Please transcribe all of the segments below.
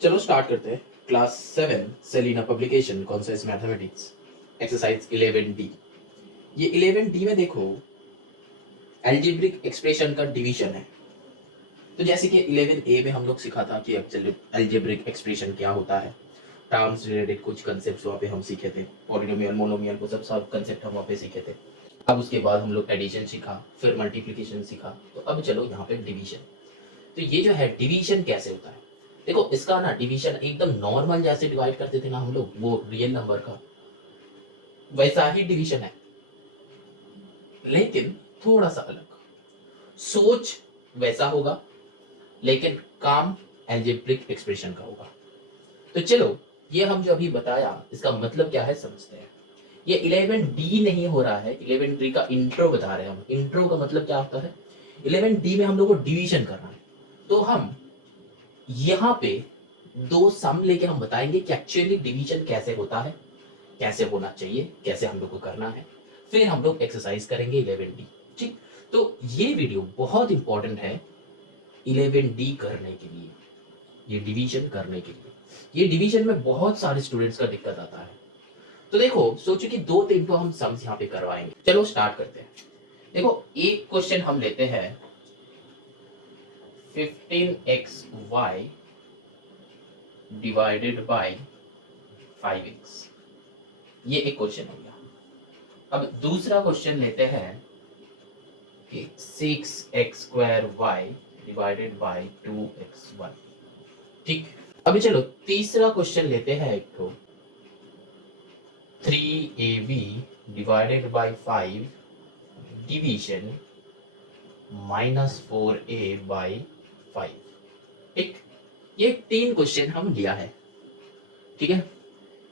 चलो स्टार्ट करते हैं। Class 7 Selina publication concepts mathematics exercise 11D। ये 11D में देखो एल्जेब्रिक एक्सप्रेशन का डिवीजन है। तो जैसे कि 11A में हम लोग सीखा था कि एल्जेब्रिक एक्सप्रेशन क्या होता है, टर्म्स रिलेटेड कुछ कंसेप्ट वहाँ पे हम सीखे थे, पॉलिनोमियल मोनोमियल वो सब कंसेप्ट हम वहाँ पे सीखे थे। अब उसके बाद हम लोग एडिशन सीखा, फिर मल्टीप्लिकेशन सीखा। तो अब चलो यहाँ पे डिवीजन। तो ये जो है डिवीजन कैसे होता है, देखो इसका ना डिवीजन एकदम नॉर्मल जैसे डिवाइड करते थे ना हम लोग वो रियल नंबर का, वैसा ही डिवीजन है, लेकिन थोड़ा सा अलग। सोच वैसा होगा लेकिन काम एल्जेब्रिक एक्सप्रेशन का होगा। तो चलो ये हम जो अभी बताया इसका मतलब क्या है समझते हैं। ये 11D नहीं हो रहा है, 11D का इंट्रो बता रहे हैं हम। इंट्रो का मतलब क्या होता है, 11D में हम लोग को डिवीजन करना है। तो हम यहाँ पे दो सम लेके हम बताएंगे कि एक्चुअली डिवीजन कैसे होता है, कैसे होना चाहिए, कैसे हम लोग को करना है। फिर हम लोग एक्सरसाइज करेंगे 11D। ठीक, तो ये वीडियो बहुत इंपॉर्टेंट है 11D करने के लिए, ये डिवीजन करने के लिए। ये डिवीजन में बहुत सारे स्टूडेंट्स का दिक्कत आता है। तो देखो सोचो कि 2-3 तो हम सम्स यहाँ पे करवाएंगे। चलो स्टार्ट करते हैं। देखो एक क्वेश्चन हम लेते हैं 15xy डिवाइडेड बाय 5x, ये एक क्वेश्चन हो गया। अब दूसरा क्वेश्चन लेते हैं कि 6x² डिवाइडेड बाय 2x1। ठीक, अभी चलो तीसरा क्वेश्चन लेते हैं एक तो 3ab divided by 5 division -4a bye 5। ठीक, ये 3 क्वेश्चन हम लिया है। ठीक है,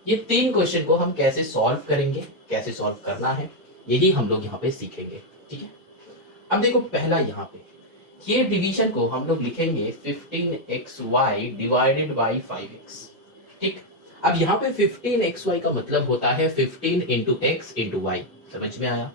ये 3 क्वेश्चन को हम कैसे सॉल्व करेंगे, कैसे सॉल्व करना है, यही हम लोग यहाँ पे सीखेंगे। ठीक है, अब देखो पहला यहाँ पे ये डिवीजन को हम लोग लिखेंगे 15xy डिवाइडेड बाई 5x। ठीक, अब यहाँ पे 15xy का मतलब होता है 15 इंटू एक्स इंटू वाई। समझ में आया,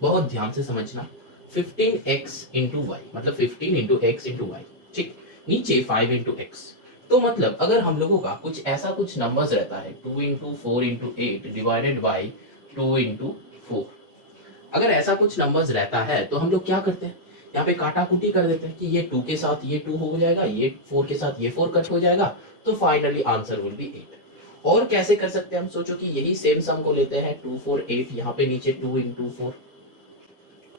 बहुत ध्यान से समझना। 15x इंटू वाई मतलब 15 इंटू एक्स इंटू वाई। ठीक, नीचे 5 इंटू एक्स। तो मतलब अगर हम लोगों का कुछ ऐसा कुछ नंबर्स रहता है 2 into 4 into 8 divided by 2 into 4, अगर ऐसा कुछ नंबर्स रहता है तो हम लोग क्या करते हैं, यहाँ पे काटा कुटी कर देते हैं कि ये 2 के साथ ये 2 हो जाएगा, ये 4 के साथ ये 4 कट हो जाएगा, तो फाइनली आंसर विल बी 8। और कैसे कर सकते हैं हम, सोचो कि यही सेम सम को लेते हैं 2 4 8, यहाँ पे नीचे 2 इंटू 4।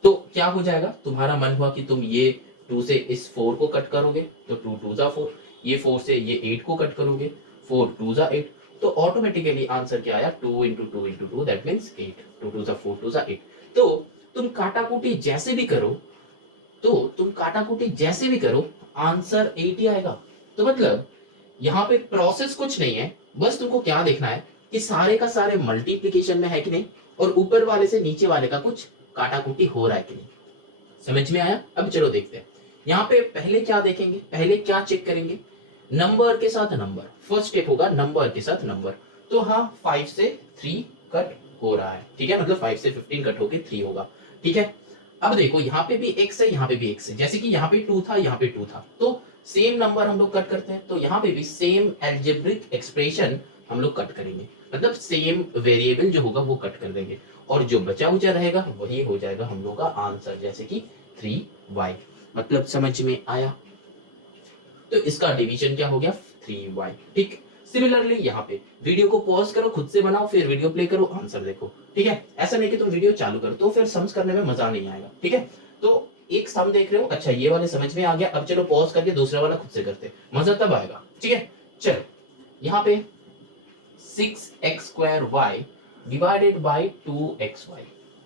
तो क्या हो जाएगा, तुम्हारा मन हुआ कि तुम ये 2 से इस 4 को कट करोगे तो 2 2 जा 4, ये 4 से ये 8 को कट करोगे 4 2 जा 8, तो ऑटोमेटिकली आंसर क्या आया 2 इंटू 2 इंटू 2 दैट मीन्स 8। 2 2 जा 4 2 जा 8। तो तुम काटाकुटी जैसे भी करो, आंसर 8 ही आएगा। तो मतलब यहाँ पे प्रोसेस कुछ नहीं है, बस तुमको क्या देखना है कि सारे का सारे मल्टीप्लीकेशन में है कि नहीं, और ऊपर वाले से नीचे वाले का कुछ काटाकुटी हो रहा है कि नहीं। समझ में आया, अब चलो देखते हैं। यहाँ पे पहले क्या देखेंगे, पहले क्या चेक करेंगे, नंबर के साथ नंबर। फर्स्ट स्टेप होगा नंबर के साथ नंबर। तो हाँ 5 से 3 कट हो रहा है। ठीक है, मतलब 5 से 15 कट होके 3 होगा। ठीक है, अब देखो यहाँ पे भी x है, यहाँ पे भी x है। जैसे कि यहाँ पे 2 था, यहाँ पे 2 था, तो सेम नंबर हम लोग कट करते हैं, तो यहाँ पे भी सेम एल्जेब्रिक एक्सप्रेशन हम लोग कट करेंगे, मतलब सेम वेरिएबल जो होगा वो कट कर देंगे, और जो बचा उचा रहेगा वही हो जाएगा हम लोग का आंसर, जैसे कि 3y। मतलब समझ में आया, तो इसका डिवीजन क्या हो गया 3y। ठीक, सिमिलरली यहाँ पे वीडियो को पॉज करो, खुद से बनाओ, फिर वीडियो प्ले करो, आंसर देखो। ठीक है, ऐसा नहीं कि तुम वीडियो चालू करो तो फिर सम्स करने में मजा नहीं आएगा। ठीक है, तो एक सम देख रहे हो, अच्छा ये वाले समझ में आ गया, अब चलो पॉज करके दूसरा वाला खुद से करते, मजा तब आएगा। ठीक है, चलो यहाँ पे 6x² डिवाइडेड बाई 2xy।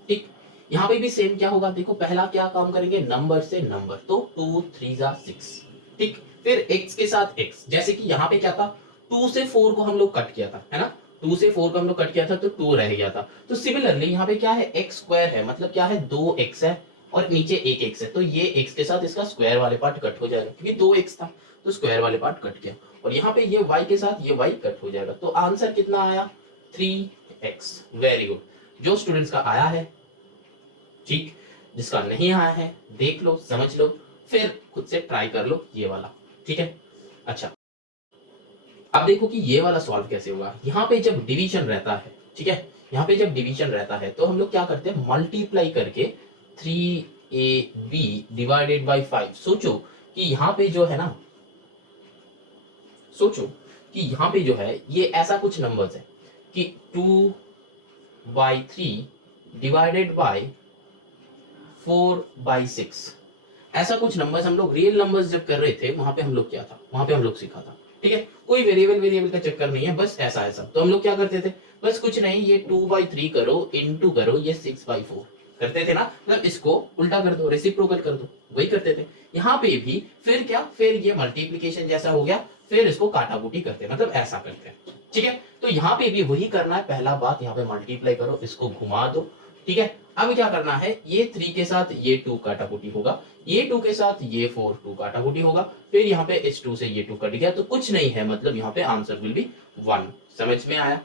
ठीक, यहाँ पे भी सेम क्या होगा, देखो पहला क्या काम करेंगे, नंबर से नंबर, तो 2 3 जा 6। ठीक, फिर x के साथ x, जैसे कि यहाँ पे क्या था 2 से 4 को हम लोग कट किया था, है ना, 2 से 4 को हम लोग कट किया था तो 2 रह गया था। तो सिमिलरली यहाँ पे क्या है x² है, मतलब क्या है 2x है और नीचे 1x है, तो ये x के साथ इसका स्क्वायर वाले पार्ट कट हो जाएगा, क्योंकि 2x था तो स्क्वायर वाले पार्ट कट गया, और यहाँ पे ये y के साथ ये y कट हो जाएगा। तो आंसर कितना आया 3x। वेरी गुड, जो स्टूडेंट्स का आया है ठीक, जिसका नहीं आया है देख लो, समझ लो, फिर खुद से ट्राई कर लो ये वाला। ठीक है, अच्छा अब देखो कि ये वाला सॉल्व कैसे होगा। यहाँ पे जब डिवीजन रहता है, ठीक है, यहाँ पे जब डिवीजन रहता है तो हम लोग क्या करते हैं, मल्टीप्लाई करके 3ab डिवाइडेड बाई 5। सोचो कि यहाँ पे जो है ना, सोचो कि यहाँ पे जो है ये ऐसा कुछ नंबर्स है कि 2/3 डिवाइडेड बाई 4/6, ऐसा कुछ नंबर्स हम लोग रियल नंबर्स जब कर रहे थे वहां पे हम लोग क्या था, वहां पे हम लोग सीखा था, ठीक है। कोई वेरिएबल वेरिएबल का चक्कर नहीं है, बस ऐसा है सब। तो हम लोग क्या करते थे, बस कुछ नहीं, ये 2/3 करो इनटू करो ये 6/4 करते थे ना, मतलब इसको उल्टा कर दो, रेसिप्रोकल कर दो, वही करते थे। यहाँ पे भी फिर क्या, फिर ये मल्टीप्लीकेशन जैसा हो गया, फिर इसको काटाकुटी करते हैं, मतलब ऐसा करते हैं, ठीक है। तो यहाँ पे भी वही करना है, पहला बात यहाँ पे मल्टीप्लाई करो, इसको घुमा दो, ठीक है। अब क्या करना है, ये 3 के साथ ये 2 काटाकुटी होगा, ये 2 के साथ ये 4 2 काटाकुटी होगा, फिर यहाँ पे इस 2 से ये 2 कट गया, तो कुछ नहीं है, मतलब यहाँ पे आंसर विल बी 1। समझ में आया।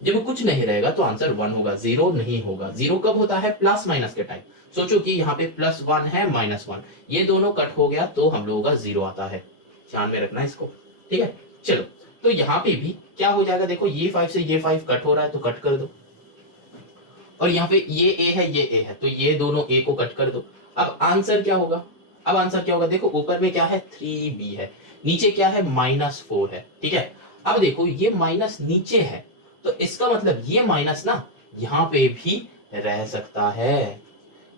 जब कुछ नहीं रहेगा तो आंसर 1 होगा, 0 नहीं होगा। 0 कब होता है, प्लस माइनस के टाइम। सोचो कि यहाँ पे +1 है -1, ये दोनों कट हो गया तो हम लोगों का 0 आता है, ध्यान में रखना इसको, ठीक है। चलो, तो यहाँ पे भी क्या हो जाएगा, देखो ये 5 से ये 5 कट हो रहा है तो कट कर दो, और यहाँ पे ये a है ये a है, तो ये दोनों a को कट कर दो। अब आंसर क्या होगा, अब आंसर क्या होगा, देखो ऊपर में क्या है 3b है, नीचे क्या है -4 है, ठीक है। अब देखो ये माइनस नीचे है, तो इसका मतलब ये माइनस ना यहाँ पे भी रह सकता है,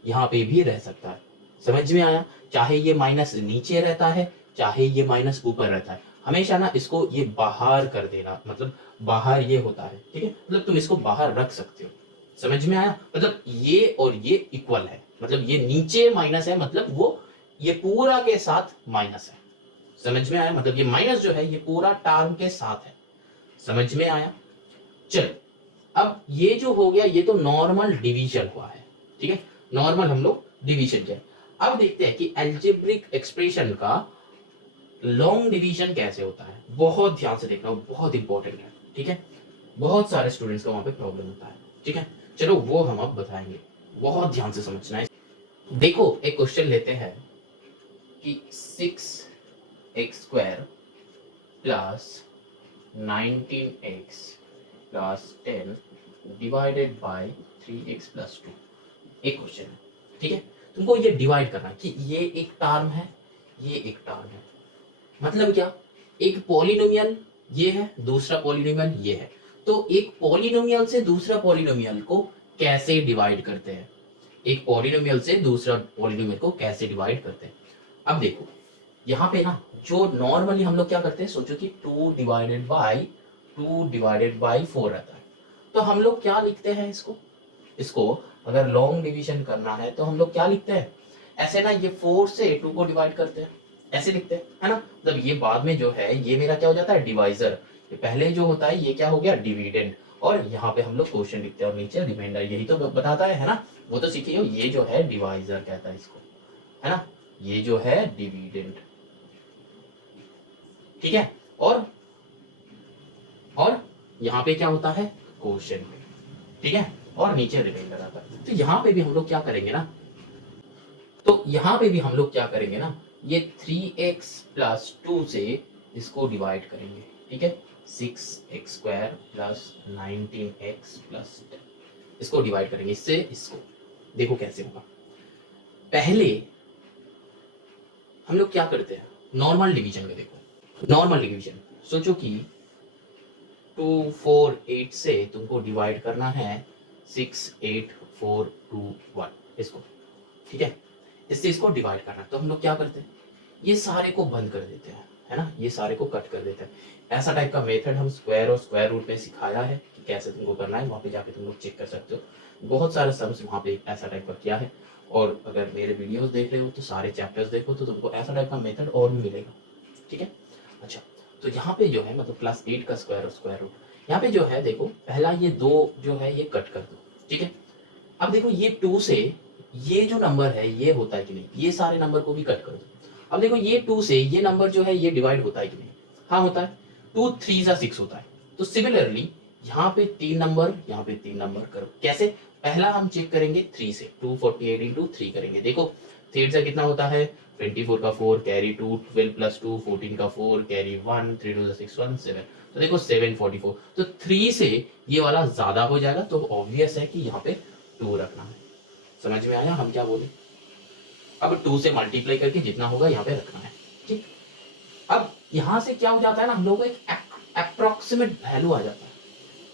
यहाँ पे भी रह सकता है। समझ में आया। चाहे ये माइनस नीचे रहता है, चाहे ये माइनस ऊपर रहता है, हमेशा ना इसको ये बाहर कर देना, मतलब बाहर ये होता है, ठीक है, मतलब तुम इसको बाहर रख सकते हो। समझ में आया। मतलब ये और ये इक्वल है, मतलब ये नीचे माइनस है, मतलब वो ये पूरा के साथ माइनस है। समझ में आया, मतलब ये माइनस जो है ये पूरा टर्म के साथ है। समझ में आया। चलो, अब ये जो हो गया ये तो नॉर्मल डिवीजन हुआ है, ठीक है, नॉर्मल हम लोग डिवीजन किया। अब देखते हैं कि अलजेब्रिक एक्सप्रेशन का लॉन्ग डिवीजन कैसे होता है। बहुत ध्यान से देखना, बहुत इंपॉर्टेंट है, ठीक है। बहुत सारे स्टूडेंट्स का वहां पे प्रॉब्लम होता है, ठीक है। चलो वो हम अब बताएंगे, बहुत ध्यान से समझना है। देखो एक क्वेश्चन लेते हैं कि 6x² plus 19x plus 10 divided by 3x plus 2, एक क्वेश्चन है, ठीक है। तुमको ये डिवाइड करना है कि ये एक टर्म है, ये एक टर्म है, मतलब क्या, एक पॉलिनोमियल ये है, दूसरा पॉलिनोमियल ये है, तो एक पॉलिनोमियल से दूसरा पॉलिनोमियल को कैसे डिवाइड करते हैं, एक पॉलिनोमियल से दूसरा पॉलिनोमियल को कैसे डिवाइड करते हैं। अब देखो यहाँ पे ना जो नॉर्मली हम लोग क्या करते हैं, सोचो कि 2 डिवाइडेड बाई 4 रहता है, तो हम लोग क्या लिखते हैं इसको अगर लॉन्ग डिवीजन करना है तो हम लोग क्या लिखते हैं, ऐसे ना, ये 4 से 2 को डिवाइड करते हैं, ऐसे लिखते हैं, है ना। मतलब ये बाद में जो है ये मेरा क्या हो जाता है, डिवाइजर। ये पहले जो होता है ये क्या हो गया, डिविडेंड, और यहाँ पे हम लोग क्वेश्चन लिखते हैं और नीचे रिमाइंडर, यही तो बताता है ना, वो तो सीखिए हो। ये जो है डिवाइजर कहता है इसको, है ना, ये जो है डिविडेंड, ठीक है। और यहाँ पे क्या होता है, क्वेश्चन, ठीक है, और नीचे रिमाइंडर आता है। तो यहाँ पे भी हम लोग क्या करेंगे ना, ये 3x प्लस 2 से इसको डिवाइड करेंगे, ठीक है। 6x² प्लस 19x प्लस 10, इसको डिवाइड करेंगे इससे इसको। देखो कैसे होगा, पहले हम लोग क्या करते हैं, नॉर्मल डिवीजन में। देखो नॉर्मल डिवीजन, सोचो कि 2 4 8 से तुमको डिवाइड करना है 6 8 4 2 1, इसको, ठीक है, इससे इसको डिवाइड करना। तो हम लोग क्या करते हैं, ये सारे को बंद कर देते हैं, है ना, ये सारे को कट कर देते हैं। ऐसा टाइप का मेथड हम स्क्वायर और स्क्वायर रूट में सिखाया है कि कैसे तुमको करना है, वहाँ पे जाके तुम लोग चेक कर सकते हो। बहुत सारे सम्स वहाँ पे ऐसा टाइप का किया है, और अगर मेरे वीडियोस देख रहे हो तो सारे चैप्टर्स देखो तो तुमको ऐसा टाइप का मेथड और भी मिलेगा, ठीक है। अच्छा, तो यहाँ पे जो है मतलब +8 का स्क्वायर और स्क्वायर रूट, यहाँ पे जो है देखो पहला ये 2 जो है ये कट कर दो, ठीक है। अब देखो ये 2 से ये जो नंबर है ये होता है कि नहीं, ये सारे नंबर को भी कट कर दो। अब देखो ये 2 से ये नंबर जो है ये डिवाइड होता है कि नहीं, हाँ होता है, 2 3 सा 6 होता है। तो सिमिलरली यहाँ पे 3 नंबर, यहाँ पे 3 नंबर करो। कैसे, पहला हम चेक करेंगे 3 से, 248 इंटू 3 करेंगे। देखो 3 से कितना होता है, 24 का 4 कैरी 2, 12 + 2 14 का 4 कैरी 1, 3 2 6 1 7, तो देखो 744, तो 3 से ये वाला ज्यादा हो जाएगा, तो ऑब्वियस है कि यहाँ पे 2 रखना है। समझ में आया हम क्या बोले? अब 2 से मल्टीप्लाई करके जितना होगा यहाँ पे रखना है, ठीक। अब यहाँ से क्या हो जाता है ना, हम लोग को एक अप्रोक्सीमेट वैल्यू आ जाता है,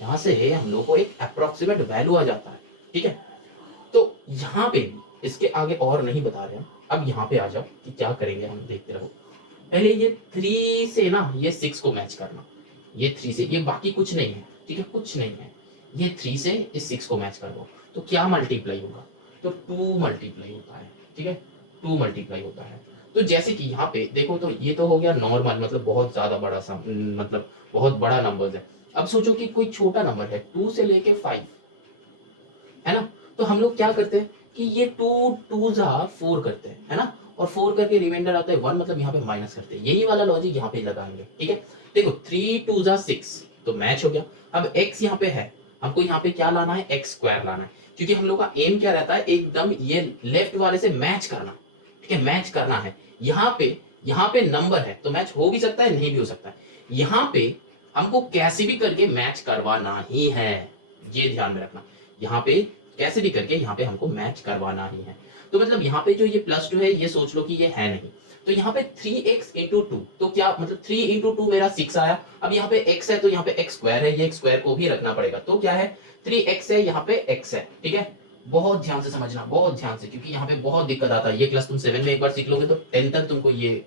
यहाँ से हम लोग को एक अप्रोक्सीमेट वैल्यू आ जाता है, ठीक है। तो यहाँ पे इसके आगे और नहीं बता रहे हैं, अब यहाँ पे आ जाओ कि क्या करेंगे हम, देखते रहो। पहले ये 3 से ना ये 6 को मैच करना, ये 3 से, ये बाकी कुछ नहीं है, ठीक है, कुछ नहीं है, ये 3 से इस 6 को मैच कर दो, तो क्या मल्टीप्लाई होगा, तो 2 मल्टीप्लाई होता है, ठीक है, 2 मल्टीप्लाई होता है। तो जैसे कि यहाँ पे देखो, तो ये तो हो गया नॉर्मल, मतलब बहुत ज्यादा बड़ा सा, मतलब बहुत बड़ा नंबर है। अब सोचो कि कोई छोटा नंबर है 2 से लेके 5, है ना, तो हम लोग क्या करते हैं कि ये 2 जा 4 करते हैं, है ना, और 4 करके रिमाइंडर आता है 1, मतलब यहाँ पे माइनस करते हैं, यही वाला लॉजिक यहाँ पे लगाएंगे, ठीक है। देखो 3 2 जा 6, तो मैच हो गया। अब x यहाँ पे है, हमको यहाँ पे क्या लाना है, x स्क्वायर लाना है, क्योंकि हम लोग का एम क्या रहता है, एकदम ये लेफ्ट वाले से मैच करना, ठीक है, मैच करना है। यहाँ पे नंबर है तो मैच हो भी सकता है, नहीं भी हो सकता है, यहाँ पे हमको कैसे भी करके मैच करवाना ही है, ये ध्यान में रखना, यहाँ पे कैसे भी करके यहाँ पे हमको मैच करवाना ही है। तो मतलब यहाँ पे जो ये +2 है, ये सोच लो कि ये है नहीं, तो यहाँ पे 3x इंटू 2, तो क्या मतलब 3 इंटू 2 मेरा 6 आया। अब यहाँ पे x है तो यहाँ पे x स्क्वायर है, ये x स्क्वायर को भी रखना पड़ेगा, तो क्या है 3x है, यहाँ पे x है, ठीक है। बहुत ध्यान से समझना, बहुत ध्यान से, क्योंकि यहाँ पे बहुत दिक्कत आता है, ये क्लास तुम 7 में एक बार सीख लोगे तो 10 तक तुमको ये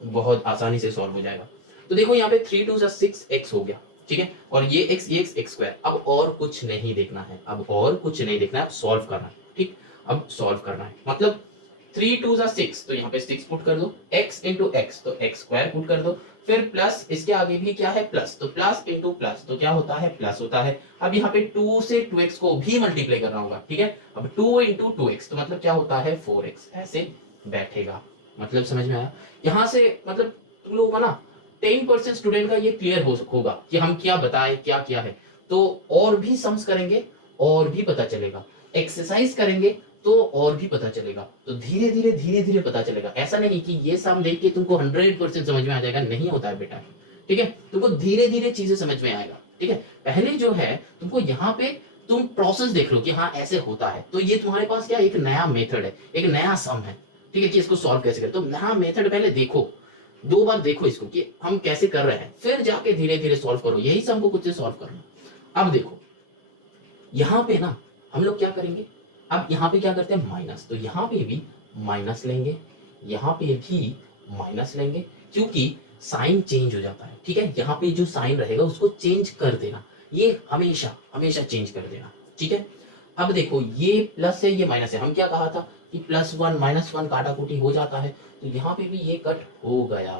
बहुत आसानी से सॉल्व हो जाएगा। तो देखो यहाँ पे 3 2 6 x हो गया, ठीक है, और ये x स्क्वायर। अब और कुछ नहीं देखना है, अब और कुछ नहीं देखना है, अब सॉल्व करना है, ठीक। अब सॉल्व करना है, मतलब 3 2 6, तो यहाँ पे 6 पुट कर दो, x इंटू एक्स, तो x स्क्वायर पुट कर दो, फिर प्लस, इसके आगे भी क्या है प्लस, तो प्लस इंटू प्लस, तो क्या होता है प्लस होता है। अब यहाँ पे 2 से 2x को भी मल्टीप्लाई करना होगा, ठीक है। अब 2 इंटू 2x, तो मतलब क्या होता है 4x, ऐसे बैठेगा। मतलब समझ में आया? यहाँ से मतलब तुम लोगों का ना 10% स्टूडेंट का ये क्लियर होगा कि हम क्या बताएं, क्या किया है। तो और भी सम्स करेंगे और भी पता चलेगा, एक्सरसाइज करेंगे तो और भी पता चलेगा, तो धीरे धीरे पता चलेगा। ऐसा नहीं कि ये सम लेके तुमको 100% समझ में आ जाएगा, नहीं होता है बेटा, ठीक है। तुमको धीरे धीरे चीजें समझ में आएगा, ठीक है। पहले जो है तुमको यहाँ पे तुम प्रोसेस देख लो कि हाँ ऐसे होता है, तो ये तुम्हारे पास क्या एक नया मेथड है, एक नया सम है, ठीक है, कि इसको सॉल्व कैसे करें। तो नया मेथड पहले देखो, 2 बार देखो इसको कि हम कैसे कर रहे हैं, फिर जाके धीरे धीरे सॉल्व करो, यही सम को खुद से सॉल्व करना। अब देखो यहाँ पे ना हम लोग क्या करेंगे, अब यहाँ पे क्या करते हैं माइनस, तो यहाँ पे भी माइनस लेंगे, यहाँ पे भी माइनस लेंगे, क्योंकि साइन चेंज हो जाता है, ठीक है। यहाँ पे जो साइन रहेगा उसको चेंज कर देना, ये हमेशा हमेशा चेंज कर देना, ठीक है। अब देखो ये प्लस है, ये माइनस है, हम क्या कहा था कि +1 -1 काटाकुटी हो जाता है, तो यहाँ पे भी ये कट हो गया,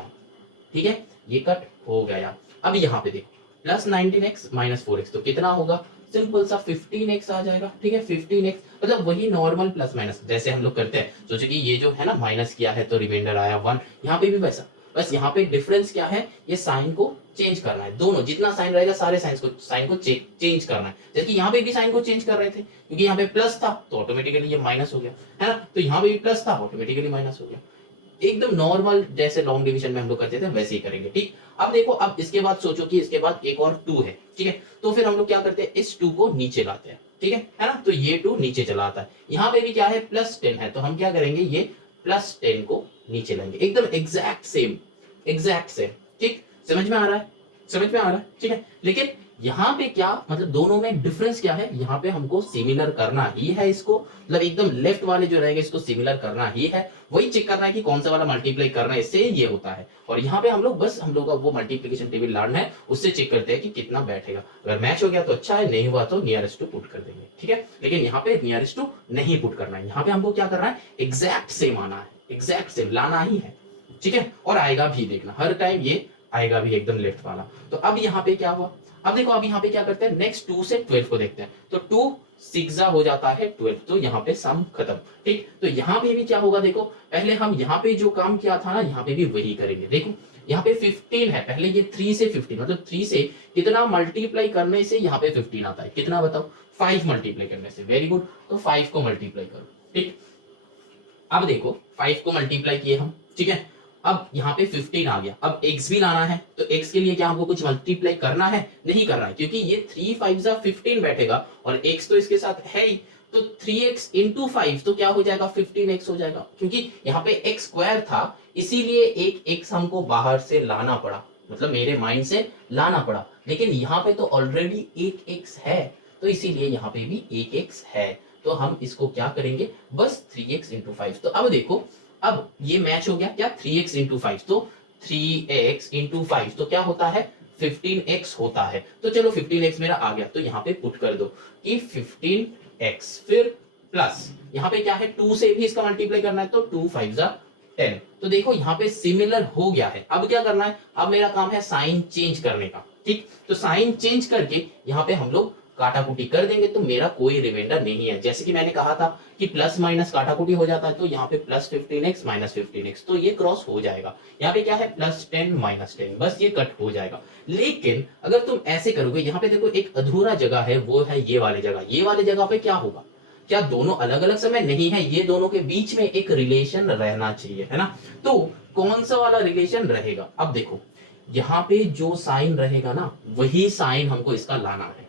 ठीक है, ये कट हो गया। अब यहाँ पे देखो +19x -4x, तो कितना होगा, सिंपल सा 15x आ जाएगा, ठीक है, 15x, मतलब वही नॉर्मल प्लस माइनस जैसे हम लोग करते हैं। सोचो कि ये जो है ना माइनस किया है तो रिमाइंडर आया 1, यहाँ पे भी वैसा, बस यहाँ पे डिफरेंस क्या है, ये साइन को चेंज करना है, दोनों जितना साइन रहेगा सारे साइन को चेंज करना है। जैसे कि यहाँ पे भी साइन को चेंज कर रहे थे, क्योंकि यहाँ पे प्लस था तो ऑटोमेटिकली ये माइनस हो गया, है ना, तो यहाँ पे भी प्लस था ऑटोमेटिकली माइनस हो गया। एकदम नॉर्मल जैसे लॉन्ग डिवीजन में हम लोग करते थे वैसे ही करेंगे, ठीक। अब देखो, अब इसके बाद सोचो कि इसके बाद एक और 2 है, ठीक है, तो फिर हम लोग क्या करते हैं, इस 2 को नीचे लाते हैं, ठीक है ना, तो ये 2 नीचे चला आता है। यहाँ पे भी क्या है +10 है, तो हम क्या करेंगे, ये +10 को नीचे लाएंगे, एकदम एग्जैक्ट सेम, ठीक। समझ में आ रहा है, समझ में आ रहा है, ठीक है। लेकिन यहाँ पे क्या मतलब दोनों में डिफरेंस क्या है, यहाँ पे हमको सिमिलर करना ही है इसको, मतलब एकदम लेफ्ट वाले जो रहेंगे इसको सिमिलर करना ही है, वही चेक करना है कि कौन सा वाला मल्टीप्लाई करने से ये होता है। और यहाँ पे हम लोग बस हम लोग का वो मल्टीप्लिकेशन टेबल लाना है, उससे चेक करते हैं कि कितना बैठेगा। अगर मैच हो गया तो अच्छा है, नहीं हुआ तो नियरेस्ट टू पुट कर देंगे, ठीक है। लेकिन यहाँ पे नियरेस्ट टू नहीं पुट करना है, यहाँ पे हमको क्या करना है, एग्जैक्ट सेम आना है, एग्जैक्ट सेम लाना ही है, ठीक है। और आएगा भी, देखना हर टाइम ये आएगा भी एकदम लेफ्ट वाला। तो अब यहाँ पे क्या हुआ, अब देखो, अब यहाँ पे क्या करते हैं, नेक्स्ट 2 से 12 को देखते हैं, तो 2 6 हो जाता है 12, तो यहाँ पे सम खत्म, ठीक। तो यहाँ पे भी क्या होगा, देखो पहले हम यहाँ पे जो काम किया था ना, यहाँ पे भी वही करेंगे। देखो यहाँ पे 15 है, पहले ये 3 से 15, मतलब 3 से कितना मल्टीप्लाई करने से यहाँ पे 15 आता है, कितना बताओ, 5 मल्टीप्लाई करने से, वेरी गुड, तो 5 को मल्टीप्लाई करो, ठीक। अब देखो 5 को मल्टीप्लाई किए हम, ठीक है। अब यहाँ पे 15 आ गया, अब x भी लाना है, तो x के लिए क्या हमको कुछ मल्टीप्लाई करना है? नहीं करना है, क्योंकि ये 3 5 15 बैठेगा और x तो इसके साथ है ही, तो 3x इंटू 5 तो क्या हो जाएगा? 15x हो जाएगा, क्योंकि यहाँ पे x स्क्वायर था इसीलिए एक x हमको बाहर से लाना पड़ा, मतलब मेरे माइंड से लाना पड़ा, लेकिन यहाँ पे तो ऑलरेडी एक x है, तो इसीलिए यहाँ पे भी एक x है, तो हम इसको क्या करेंगे? बस 3x इंटू 5। तो अब देखो, अब ये मैच हो गया क्या? 3x इंटू 5, तो 3x इंटू 5 तो क्या होता है? 15x होता है। तो चलो 15x मेरा आ गया, तो यहाँ पे पुट कर दो कि 15x, फिर प्लस यहाँ पे क्या है? 2 से भी इसका मल्टीप्लाई करना है, तो 2 5 10। तो देखो यहाँ पे सिमिलर हो गया है। अब क्या करना है? अब मेरा काम है साइन चेंज करने का, ठीक? तो साइन चेंज करके यहाँ पे हम लोग काटाकुटी कर देंगे, तो मेरा कोई रिमाइंडर नहीं है। जैसे कि मैंने कहा था कि प्लस माइनस काटाकुटी हो जाता है, तो यहाँ पे प्लस 15x माइनस 15x, तो ये क्रॉस हो जाएगा। यहाँ पे क्या है? प्लस 10 माइनस 10, बस ये कट हो जाएगा। लेकिन अगर तुम ऐसे करोगे, यहाँ पे देखो एक अधूरा जगह है, वो है ये वाली जगह। ये वाली जगह पे क्या होगा? क्या दोनों अलग अलग समय? नहीं है, ये दोनों के बीच में एक रिलेशन रहना चाहिए, है ना? तो कौन सा वाला रिलेशन रहेगा? अब देखो, यहाँ पे जो साइन रहेगा ना, वही साइन हमको इसका लाना है,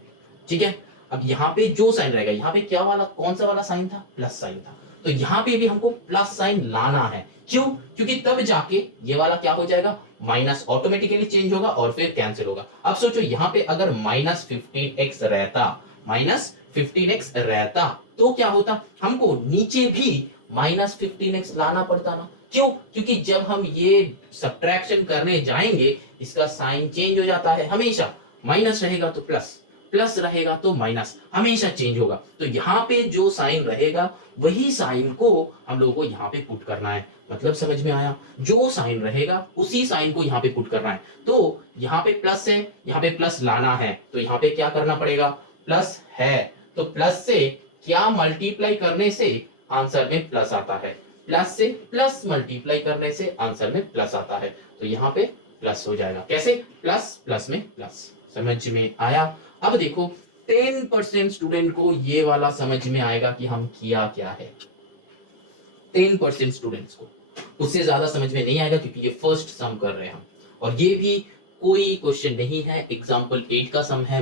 ठीक है? अब यहाँ पे जो साइन रहेगा, यहाँ पे क्या वाला, कौन सा वाला साइन था? प्लस साइन था, तो यहाँ पे भी हमको प्लस साइन लाना है। क्यों? क्योंकि तब जाके ये वाला क्या हो जाएगा? माइनस ऑटोमेटिकली चेंज होगा और फिर कैंसिल होगा। अब सोचो, यहाँ पे अगर माइनस 15x रहता, माइनस 15x रहता, तो क्या होता? हमको नीचे भी माइनस 15x लाना पड़ता ना। क्यों? क्योंकि जब हम ये सब्ट्रैक्शन करने जाएंगे, इसका साइन चेंज हो जाता है हमेशा। माइनस रहेगा तो प्लस, प्लस रहेगा तो माइनस, हमेशा चेंज होगा। तो यहाँ पे जो साइन रहेगा, वही साइन को हम लोगों को यहाँ पे पुट करना है। मतलब समझ में आया? जो साइन रहेगा उसी साइन को यहाँ पे पुट करना है। तो यहाँ पे प्लस है, यहाँ पे प्लस लाना है, तो यहाँ पे क्या करना पड़ेगा? प्लस है, तो प्लस से क्या मल्टीप्लाई करने से आंसर में प्लस आता है? प्लस से प्लस मल्टीप्लाई करने से आंसर में प्लस आता है, तो यहाँ पे प्लस हो जाएगा। कैसे? प्लस प्लस में प्लस। समझ में आया? अब देखो, 10% स्टूडेंट को ये वाला समझ में आएगा कि हम किया क्या है। 10% स्टूडेंट्स को, उससे ज्यादा समझ में नहीं आएगा, क्योंकि ये फर्स्ट सम कर रहे हैं हम, और ये भी कोई क्वेश्चन नहीं है, एग्जाम्पल 8 का सम है,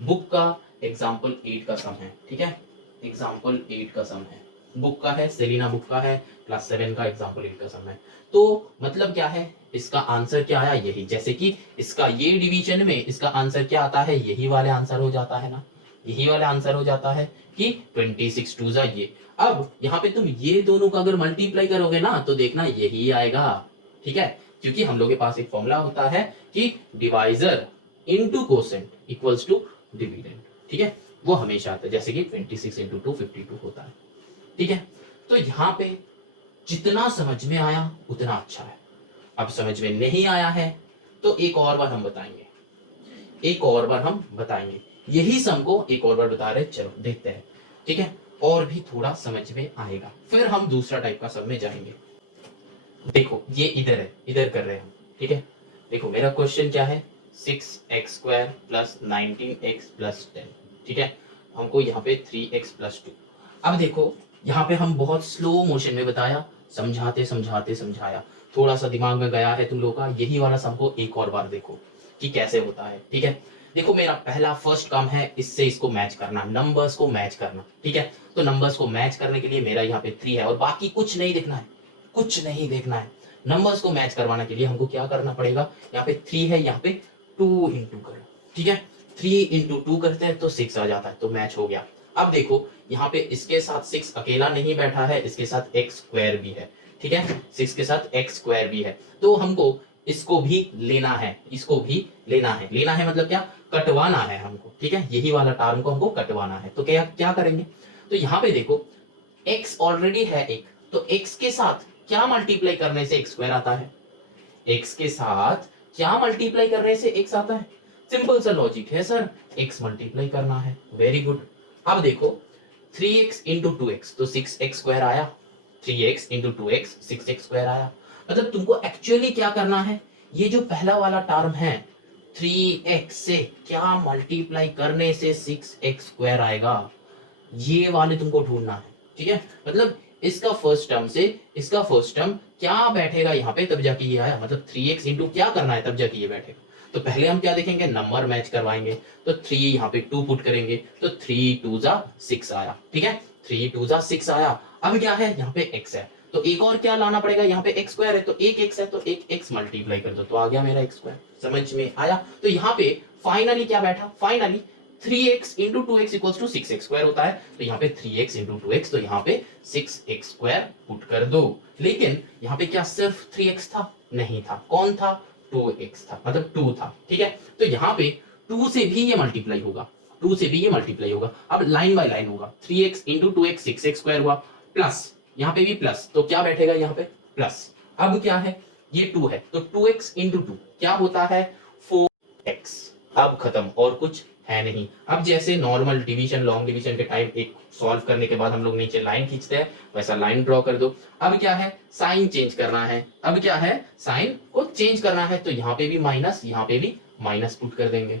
बुक का एग्जाम्पल 8 का सम है, ठीक है? एग्जाम्पल 8 का सम है, बुक का है, सेलिना बुक का है, क्लास 7 का एग्जाम्पल 8 का सम है। तो मतलब क्या है? इसका आंसर क्या आया? यही। जैसे कि इसका ये डिवीजन में इसका आंसर क्या आता है? यही वाले आंसर हो जाता है ना, यही वाला आंसर हो जाता है कि 26 2 ये। अब यहाँ पे तुम ये दोनों का अगर मल्टीप्लाई करोगे ना, तो देखना यही आएगा, ठीक है? क्योंकि हम लोग के पास एक फॉर्मूला होता है कि divisor into quotient equals to dividend, ठीक है? वो हमेशा आता है, जैसे कि 26 इंटू 2 52 होता है, ठीक है? तो यहाँ पे जितना समझ में आया उतना अच्छा है। अब समझ में नहीं आया है तो एक और बार हम बताएंगे, एक और बार हम बताएंगे, यही सम को एक और बार बता रहे, चलो देखते हैं, ठीक है? और भी थोड़ा समझ में आएगा, फिर हम दूसरा टाइप का सम में जाएंगे। देखो ये इधर है, इधर कर रहे हैं हम, ठीक है? देखो मेरा क्वेश्चन क्या है? 6x square plus 19x plus 10, ठीक है? हमको यहाँ पे 3x प्लस 2। अब देखो यहाँ पे हम बहुत स्लो मोशन में बताया, समझाते समझाते समझाया, थोड़ा सा दिमाग में गया है तुम लोग का। यही वाला सम को एक और बार देखो कि कैसे होता है, ठीक है? देखो मेरा पहला फर्स्ट काम है इससे इसको मैच करना, नंबर्स को मैच करना, ठीक है? तो नंबर्स को मैच करने के लिए मेरा यहाँ पे 3 है और बाकी कुछ नहीं देखना है, कुछ नहीं देखना है। नंबर्स को मैच करवाने के लिए हमको क्या करना पड़ेगा? यहाँ पे 3 है, यहाँ पे 2 इंटू करो, ठीक है? 3 इंटू 2 करते हैं तो 6 आ जाता है, तो मैच हो गया। अब देखो यहाँ पे इसके साथ 6 अकेला नहीं बैठा है, इसके साथ x स्क्वायर भी है, ठीक है? 6 के साथ x स्क्वायर भी है, तो हमको इसको भी लेना है, इसको भी लेना है। लेना है मतलब क्या? कटवाना है हमको, ठीक है? यही वाला टर्म को हमको कटवाना है। तो क्या क्या करेंगे? तो यहाँ पे देखो x ऑलरेडी है एक, तो x के साथ क्या मल्टीप्लाई करने से x स्क्वायर आता है? x के साथ क्या मल्टीप्लाई करने से x आता है? सिंपल सा लॉजिक है सर, x मल्टीप्लाई करना है। Very good. अब देखो 3x इंटू 2x, तो 6x स्क्वायर आया, 3x into 2x 6x square आया। मतलब तुमको एक्चुअली क्या करना है? ये जो पहला वाला टर्म है 3x से क्या मल्टीप्लाई करने से 6x स्क्वायर आएगा, ये वाले तुमको ढूंढना है, ठीक है? मतलब इसका फर्स्ट टर्म से इसका फर्स्ट टर्म क्या बैठेगा यहाँ पे, तब जाके ये आया, मतलब 3x इंटू क्या करना है तब जाके ये बैठेगा। तो पहले हम क्या देखेंगे, नंबर मैच करवाएंगे। तो 3 यहाँ पे 2 पुट करेंगे तो 3 2 जा 6 आया, ठीक है, 3 2 जा 6 आया। अब क्या है, यहाँ पे x है तो एक और क्या लाना पड़ेगा, यहाँ पे x स्क्वायर है तो एक x है तो एक x मल्टीप्लाई कर दो तो आ गया मेरा x स्क्वायर। समझ में आया। तो यहाँ पे फाइनली क्या बैठा, finally 3x into 2x equals to 6x square होता है। तो यहाँ पे 3x इंटू 2x, तो यहाँ पे 6x स्क्वायर पुट कर दो। लेकिन यहाँ पे क्या सिर्फ 3x था, नहीं था, कौन था, 2x था, मतलब 2 था, ठीक है। तो यहाँ पे 2 से भी ये मल्टीप्लाई होगा, 2 से भी ये मल्टीप्लाई होगा। अब लाइन बाय लाइन होगा, 3x into 2x 6x square हुआ, प्लस यहाँ पे भी प्लस, तो क्या बैठेगा यहाँ पे प्लस। अब क्या है, ये 2 है तो 2x इंटू 2 क्या होता है 4x। अब खत्म, और कुछ है नहीं। अब जैसे नॉर्मल डिवीजन, लॉन्ग डिवीजन के टाइम एक सॉल्व करने के बाद हम लोग नीचे लाइन खींचते हैं, वैसा लाइन ड्रॉ कर दो। अब क्या है, साइन चेंज करना है, अब क्या है, साइन को चेंज करना है, तो यहाँ पे भी माइनस, यहाँ पे भी माइनस पुट कर देंगे।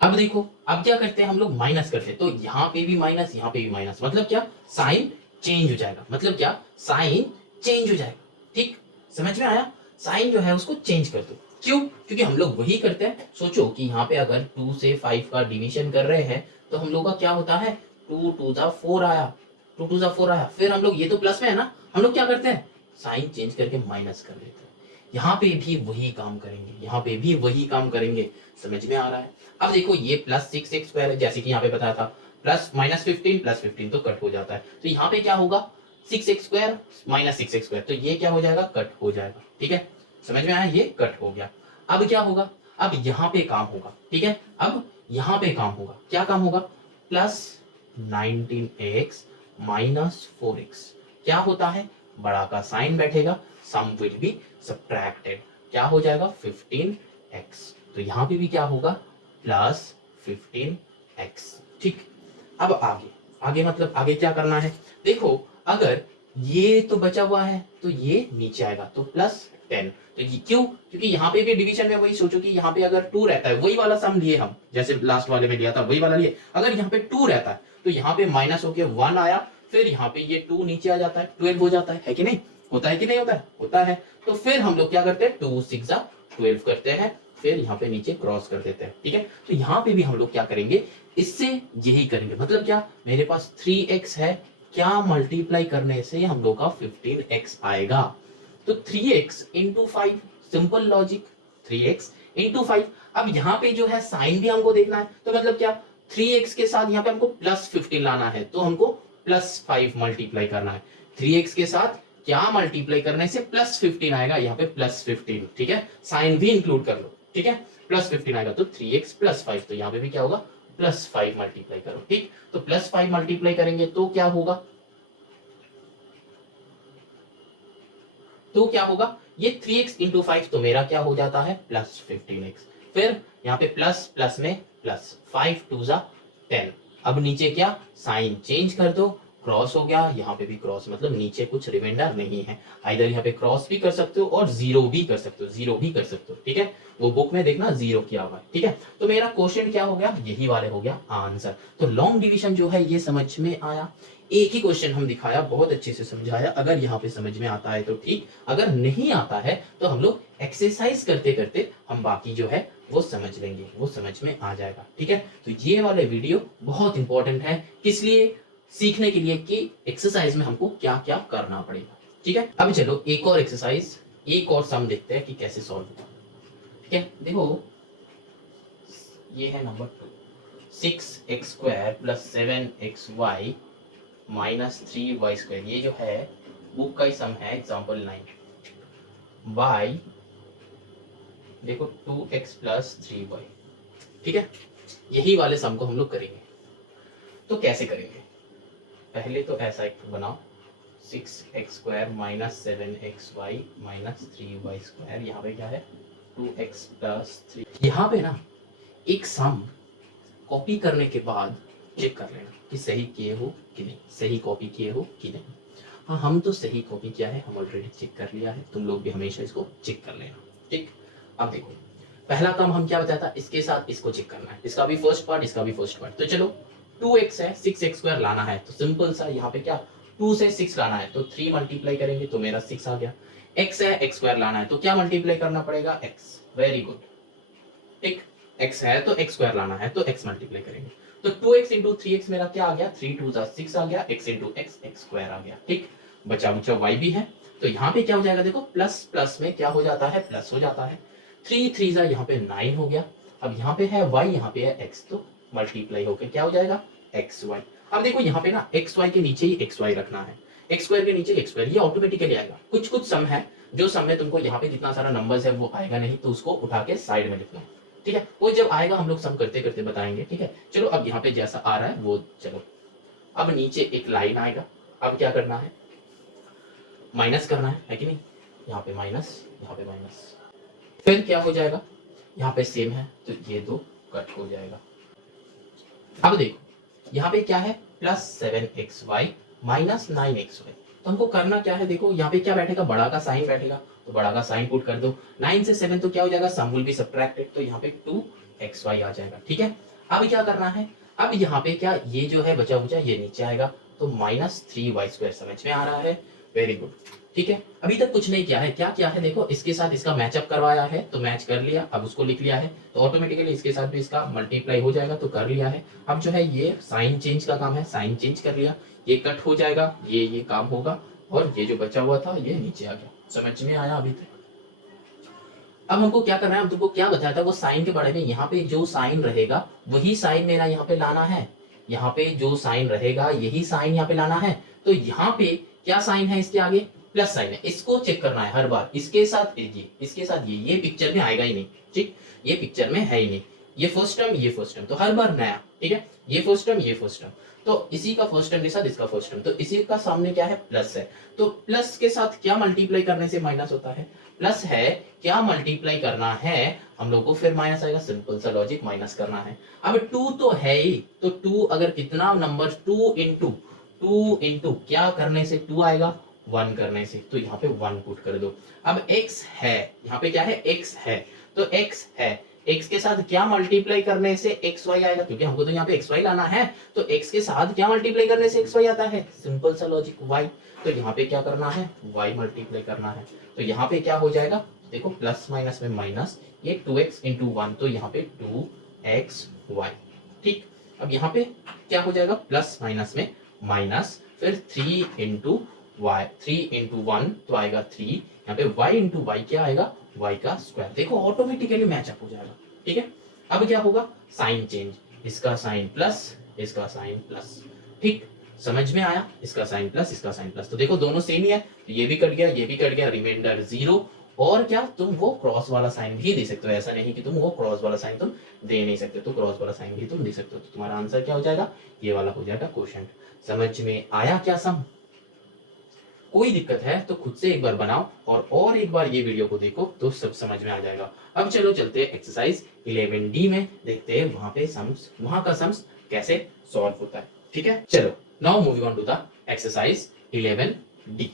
अब देखो, अब क्या करते हैं हम लोग, माइनस करते हैं, तो यहाँ पे भी माइनस, यहाँ पे भी माइनस, मतलब क्या, साइन चेंज हो जाएगा, मतलब क्या, साइन चेंज हो जाएगा। ठीक, समझ में आया। साइन जो है उसको चेंज कर दो। क्यों, क्योंकि हम लोग वही करते हैं। सोचो कि यहाँ पे अगर 2 से 5 का डिवीजन कर रहे हैं तो हम लोग का क्या होता है, 2 2 जा 4 आया, 2 2 जा 4 आया, फिर हम लोग, ये तो प्लस में है ना, हम लोग क्या करते हैं, साइन चेंज करके माइनस कर देते हैं। यहाँ पे भी वही काम करेंगे, यहाँ पे भी वही काम करेंगे। समझ में आ रहा है। अब देखो ये प्लस 6x स्क्वायर है, जैसे कि यहाँ पे बताया था, प्लस माइनस 15 प्लस 15 तो कट हो जाता है, तो यहाँ पे क्या होगा, 6x square minus 6x square, तो ये क्या हो जाएगा, कट हो जाएगा। ठीक है, समझ में आया, ये कट हो गया। अब क्या होगा, अब यहाँ पे काम होगा, ठीक है, अब यहाँ पे काम होगा, क्या काम होगा, प्लस 19x माइनस 4x, क्या होता है, बड़ा का साइन बैठेगा, सम विल बी सब्ट्रैक्टेड, क्या हो जाएगा 15x, तो यहाँ पे भी क्या होगा, प्लस 15x। ठीक, अब आगे, आगे मतलब आगे क्या करना है, देखो अगर ये तो बचा हुआ है तो ये नीचे आएगा, तो प्लस 10, तो ये क्यों, क्योंकि यहाँ पे भी डिवीजन में वही सोचो कि यहाँ पे अगर 2 रहता है, वही वाला सम लिए हम, जैसे लास्ट वाले में लिया था वही वाला लिए, अगर यहाँ पे 2 रहता है तो यहाँ पे माइनस होके 1 आया, फिर यहाँ पे ये 2 नीचे आ जाता है, 12 हो जाता है कि नहीं, होता है कि नहीं होता है, होता है। तो फिर हम लोग क्या करते हैं, 2 6 12 करते हैं, फिर यहाँ पे नीचे क्रॉस कर देते हैं। ठीक है, तो यहाँ पे भी हम लोग क्या करेंगे, इससे यही करेंगे, मतलब क्या, मेरे पास 3x है, क्या मल्टीप्लाई करने से हम लोग का 15x आएगा, तो 3x into 5, simple logic, 3x into 5। अब यहाँ पे जो है साइन भी हमको देखना है, तो मतलब क्या, 3x के साथ यहाँ पे हमको प्लस 15 लाना है, तो हमको प्लस 5 मल्टीप्लाई करना है। 3x के साथ क्या मल्टीप्लाई करने से प्लस 15 आएगा, यहाँ पे प्लस 15, ठीक है, साइन भी इंक्लूड कर लो, ठीक है, प्लस 15 आएगा, तो 3x प्लस 5, तो यहाँ पे भी क्या होगा, प्लस 5 मल्टीप्लाई करो। ठीक, तो प्लस 5 मल्टीप्लाई करेंगे तो क्या होगा, तो क्या होगा, ये 3x इंटू 5, तो मेरा क्या हो जाता है, प्लस 15x, फिर यहाँ पे प्लस प्लस में प्लस, 5 2 जा 10, अब नीचे क्या, साइन चेंज कर दो, क्रॉस हो गया, यहाँ पे भी क्रॉस, मतलब नीचे कुछ रिमाइंडर नहीं है, आइदर यहाँ पे क्रॉस भी कर सकते हो और जीरो भी कर सकते हो, जीरो भी कर सकते हो, ठीक है, वो बुक में देखना जीरो किया हुआ है। ठीक है, तो मेरा क्वेश्चन क्या हो गया, यही वाले हो गया आंसर। तो लॉन्ग डिवीजन जो है ये समझ में आया, एक ही क्वेश्चन हम दिखाया, बहुत अच्छे से समझाया, अगर यहाँ पे समझ में आता है तो ठीक, अगर नहीं आता है तो हम लोग एक्सरसाइज करते करते हम बाकी जो है वो समझ लेंगे, वो समझ में आ जाएगा। ठीक है, तो ये वाले वीडियो बहुत इंपॉर्टेंट है, किस लिए, सीखने के लिए कि एक्सरसाइज में हमको क्या क्या करना पड़ेगा। ठीक है, अब चलो एक और एक्सरसाइज, एक और सम देखते हैं कि कैसे सॉल्व होगा। ठीक है, देखो ये है number 2, 6x square plus 7xy minus 3y square, ये जो है बुक का ही सम है, एग्जाम्पल 9 बाई, देखो 2x प्लस 3y। ठीक है, यही वाले सम को हम लोग करेंगे, तो कैसे करेंगे, पहले तो ऐसा एक बनाओ, 6x square minus 7xy minus 3y square, यहाँ पे क्या है 2x प्लस 3। यहाँ पे ना एक सम कॉपी करने के बाद चेक कर लेना कि सही किए हो कि नहीं, सही कॉपी किए हो कि नहीं। हाँ, हम तो सही कॉपी किया है, हम ऑलरेडी चेक कर लिया है, तुम लोग भी हमेशा इसको चेक कर लेना। ठीक, अब देखो पहला काम हम क्या बताया था, इसके साथ इसको चेक करना है, इसका भी फर्स्ट पार्ट, इसका भी फर्स्ट पार्ट। तो चलो 2x है, 6x स्क्वायर लाना है, तो सिंपल सा यहाँ पे क्या 2 से 6 लाना है तो 3 मल्टीप्लाई करेंगे तो मेरा 6 आ गया। x है x स्क्वायर लाना है तो क्या मल्टीप्लाई करना पड़ेगा x। वेरी गुड, ठीक। x है तो x स्क्वायर लाना है तो x मल्टीप्लाई करेंगे तो 2x इंटू 3x मेरा क्या आ गया, 3 2 6 आ गया, x into x x square आ गया, ठीक। बचा बुचा y भी है तो यहाँ पे क्या हो जाएगा, देखो प्लस प्लस में क्या हो जाता है, प्लस हो जाता है। 3 3 यहाँ पे 9 हो गया। अब यहाँ पे है y, यहाँ पे है x तो मल्टीप्लाई होकर क्या हो जाएगा xy। अब देखो यहाँ पे ना xy के नीचे ही xy रखना है, x स्क्वायर के नीचे x स्क्वायर, ये ऑटोमेटिकली आएगा। कुछ कुछ सम है जो सम में तुमको यहाँ पे जितना सारा नंबर्स है वो आएगा नहीं तो उसको उठा के साइड में लिखना है, ठीक है। वो जब आएगा हम लोग सम करते करते बताएंगे, ठीक है। चलो अब यहाँ पे जैसा आ रहा है वो चलो। अब नीचे एक लाइन आएगा, अब क्या करना है, माइनस करना है कि नहीं। यहाँ पे माइनस, यहाँ पे माइनस, फिर क्या हो जाएगा, यहाँ पे सेम है तो ये दो कट हो जाएगा। अब देखो यहाँ पे क्या है, प्लस 7xy माइनस 9xy। तो हमको करना क्या है, देखो यहाँ पे क्या बैठेगा, बड़ा का साइन बैठेगा तो बड़ा का साइन पुट कर दो। 9 से 7 तो क्या हो जाएगा, सम विल बी सबट्रैक्टेड तो यहाँ पे 2xy आ जाएगा, ठीक है। अब क्या करना है, अब यहाँ पे क्या ये जो है बचा बुचा ये नीचे आएगा तो माइनस 3y स्क्वायर, समझ में आ रहा है, वेरी गुड, ठीक है। अभी तक कुछ नहीं किया है, क्या किया है देखो, इसके साथ इसका मैचअप करवाया है तो मैच कर लिया, अब उसको लिख लिया है तो ऑटोमेटिकली इसके साथ भी इसका मल्टीप्लाई हो जाएगा तो कर लिया है। अब जो है ये साइन चेंज का काम है, साइन चेंज कर लिया, ये कट हो जाएगा, ये काम होगा और ये जो बचा हुआ था ये नीचे आ गया। समझ में आया अभी तक। अब हमको क्या करना है, हम तुमको क्या बताया था वो साइन के बारे में, यहाँ पे जो साइन रहेगा वही साइन मेरा यहाँ पे लाना है, यहाँ पे जो साइन रहेगा यही साइन यहाँ पे लाना है। तो यहाँ पे क्या साइन है, इसके आगे प्लस साइन है, इसको चेक करना है हर बार। इसके साथ ये, इसके साथ ये पिक्चर में आएगा ही नहीं, ठीक, ये पिक्चर में है ही नहीं। ये फर्स्ट टर्म, ये फर्स्ट टर्म, तो हर बार नया, ठीक है। ये फर्स्ट टर्म, ये फर्स्ट टर्म, तो इसी का फर्स्ट टर्म के साथ इसका फर्स्ट टर्म, तो इसी का सामने क्या है, प्लस है। तो प्लस के साथ क्या मल्टीप्लाई करने से माइनस होता है, प्लस है, क्या मल्टीप्लाई करना है हम लोग को फिर माइनस आएगा, सिंपल सा लॉजिक, माइनस करना है। अब 2 तो है ही, तो 2 अगर कितना नंबर 2 इंटू क्या करने से 2 आएगा, 1 करने से, तो यहाँ पे 1 पुट कर दो। अब x है, यहाँ पे क्या है, x है, तो x है, x के साथ क्या मल्टीप्लाई करने से xy आएगा, क्योंकि हमको तो यहाँ पे xy लाना है तो x के साथ क्या मल्टीप्लाई करने से xy आता है, सिंपल सा लॉजिक y। तो यहाँ पे क्या करना है, y मल्टीप्लाई करना है, तो यहाँ पे क्या हो जाएगा, देखो प्लस माइनस में माइनस, ये 2x इंटू 1 तो यहाँ पे 2xy, ठीक। अब यहाँ पे क्या हो जाएगा, प्लस माइनस में माइनस, फिर 3 इंटू y, 3 इंटू 1 तो आएगा 3, यहाँ पे y इंटू y क्या आएगा, y का स्क्वायर। देखो ऑटोमेटिकली मैचअप हो जाएगा, ठीक है। अब क्या होगा, साइन चेंज, इसका साइन प्लस, इसका साइन प्लस, ठीक, समझ में आया, इसका साइन प्लस, इसका साइन प्लस, तो देखो दोनों सेम ही है, ये भी कट गया, ये भी कट गया, रिमाइंडर 0। और क्या, तुम वो क्रॉस वाला साइन भी दे सकते हो, ऐसा नहीं कि तुम वो क्रॉस वाला साइन तुम दे नहीं सकते, तो क्रॉस वाला साइन भी तुम दे सकते हो, तो तुम्हारा आंसर क्या हो जाएगा, ये वाला हो जाएगा क्वोशंट। समझ में आया क्या सम। कोई दिक्कत है तो खुद से एक बार बनाओ और एक बार ये वीडियो को देखो तो सब समझ में आ जाएगा। अब चलो चलते हैं एक्सरसाइज 11D में, देखते हैं वहां पे सम्स, वहां का सम्स कैसे सॉल्व होता है, ठीक है। चलो now moving on to the exercise 11D।